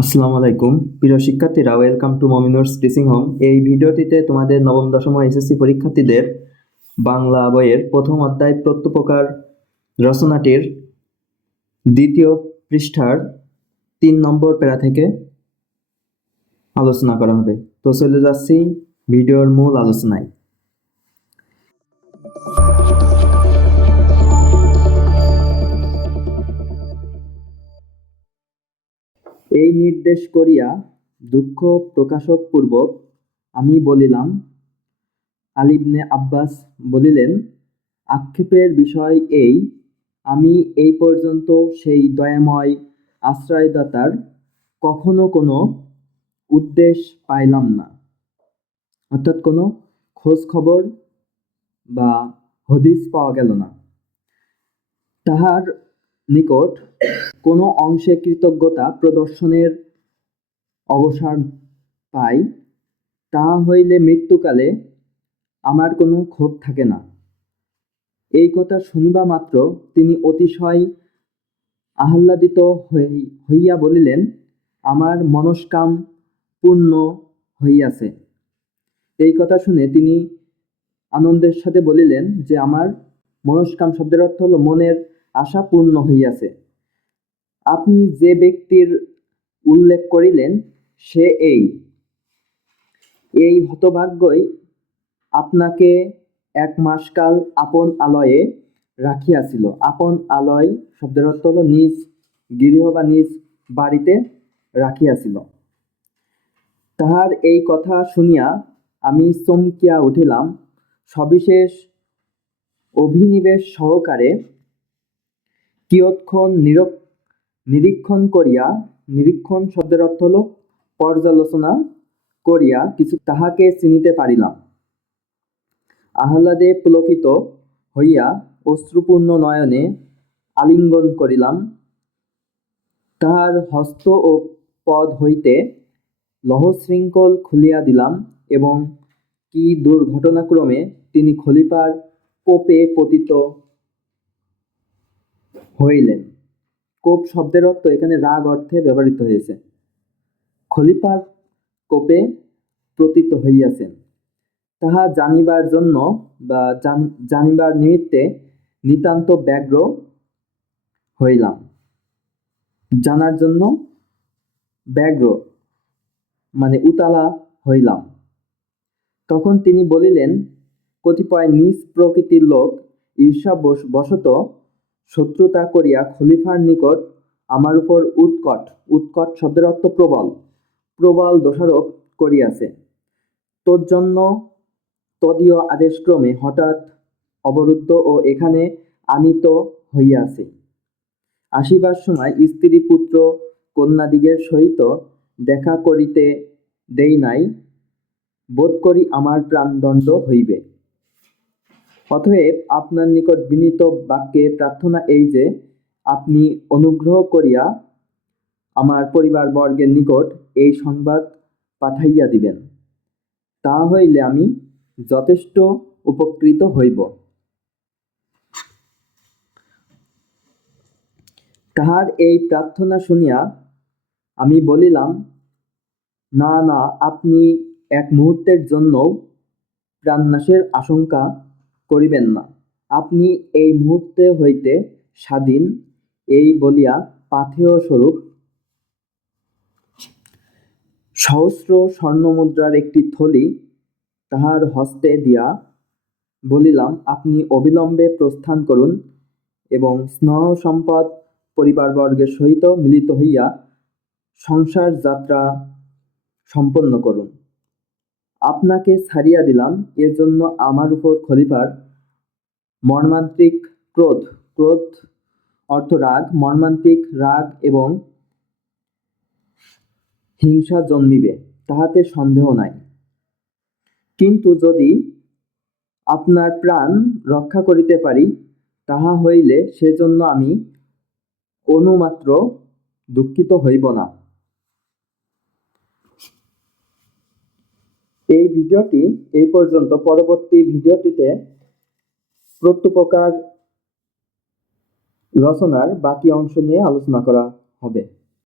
আসসালামু আলাইকুম। প্রিয় শিক্ষার্থীরা welcome to Mominur's teaching home এই ভিডিওটিতে তোমাদের নবম, দশম এসএসসি পরীক্ষার্থীদের বাংলা বইয়ের প্রথম অধ্যায় প্রত্যুপকার রচনাটির দ্বিতীয় পৃষ্ঠার তিন নম্বর প্যারা থেকে আলোচনা করা হবে। তো চলে যাচ্ছি ভিডিওর মূল আলোচনায়। এই নির্দেশ করিয়া দুঃখ প্রকাশক পূর্বক আমি বলিলাম আলিবনে আব্বাস বলিলেন, আক্ষেপের বিষয় এই, আমি এই পর্যন্ত সেই দয়াময় আশ্রয়দাতার কখনো কোনো উদ্দেশ পাইলাম না। অর্থাৎ কোনো খোঁজ খবর বা হদিস পাওয়া গেল না। তাহার নিকট কোনো অংশে কৃতজ্ঞতা প্রদর্শনের অবসর পাই তাহা হইলে মৃত্যুকালে আমার কোনো ক্ষোভ থাকে না। এই কথা শুনিবা মাত্র তিনি অতিশয় আহ্লাদিত হইয়া বলিলেন, আমার মনস্কাম পূর্ণ হইয়াছে। এই কথা শুনে তিনি আনন্দের সাথে বলিলেন যে, আমার মনস্কাম শব্দের অর্থ হলো মনের আশা পূর্ণ হইয়াছে। আপনি যে ব্যক্তির উল্লেখ করিলেন, সে এই। এই হতভাগ্যই আপনাকে এক মাসকাল আপন আলয়ে রাখিয়াছিল। আপন আলয় শব্দের অর্থ হলো নিজ গৃহ বা নিজ বাড়িতে রাখিয়াছিল। তাহার এই কথা শুনিয়া আমি চমকিয়া উঠিলাম। সবিশেষ অভিনিবেশ সহকারে কিয়ৎক্ষণ নিরক নিরীক্ষণ করিয়া, নিরীক্ষণ শব্দের অর্থ হল পর্যালোচনা করিয়া কিছু তাহাকে চিনিতে পারিলাম। আহ্লাদে পুলকিত হইয়া অশ্রুপূর্ণ নয়নে আলিঙ্গন করিলাম। তাহার হস্ত ও পদ হইতে লহশৃঙ্খল খুলিয়া দিলাম এবং কি দুর্ঘটনাক্রমে তিনি খলিফার কোপে পতিত হইলেন। কোপ শব্দের অর্থ এখানে রাগ অর্থে ব্যবহৃত হয়েছে। খলিফার কোপে প্রতীত হইয়াছেন। তাহা জানিবার জন্য বা জানিবার নিমিত্তে নিতান্ত ব্যগ্র হইলাম। জানার জন্য ব্যগ্র মানে উতালা হইলাম। তখন তিনি বলিলেন, কতিপয় নিজ প্রকৃতির লোক ঈর্ষা বশত শত্রুতা করিয়া খলিফার নিকট আমার উপর উৎকট উৎকট শব্দের অর্থ প্রবল প্রবল দোষারোপ করিয়াছে। তজ্জন্য তদীয় আদেশক্রমে হঠাৎ অবরুদ্ধ ও এখানে আনিত হইয়াছে। আসিবার সময় স্ত্রী, পুত্র, কন্যাদিগের সহিত দেখা করিতে দেই নাই, বোধ করি আমার প্রাণদণ্ড হইবে। অতএব আপনার নিকট বিনীত বাক্যে প্রার্থনা এই যে, আপনি অনুগ্রহ করিয়া আমার পরিবারবর্গের নিকট এই সংবাদ পাঠাইয়া দিবেন। তা হইলে আমি যথেষ্ট উপকৃত হইব। তাহার এই প্রার্থনা শুনিয়া আমি বলিলাম, না না, আপনি এক মুহূর্তের জন্য প্রাণনাশের আশঙ্কা করিবেন না। আপনি এই মুহূর্তে হইতে স্বাধীন। এই বলিয়া পাথেয় স্বরূপ সহস্র স্বর্ণমুদ্রার একটি থলি তাহার হস্তে দিয়া বলিলাম, আপনি অবিলম্বে প্রস্থান করুন এবং স্নেহ সম্পদ পরিবারবর্গের সহিত মিলিত হইয়া সংসার যাত্রা সম্পন্ন করুন। আপনাকে ছাড়িয়া দিলাম এর জন্য আমার উপর খলিফার মর্মান্তিক ক্রোধ ক্রোধ অর্থ রাগ, মর্মান্তিক রাগ এবং হিংসা জন্মিবে, তাহাতে সন্দেহ নাই। কিন্তু যদি আপনার প্রাণ রক্ষা করিতে পারি, তাহা হইলে সেজন্য আমি অনুমাত্র দুঃখিত হইব না। এই ভিডিওটি এই পর্যন্ত। পরবর্তী ভিডিওটিতে প্রত্যুপকার রচনার বাকি অংশ নিয়ে আলোচনা করা হবে।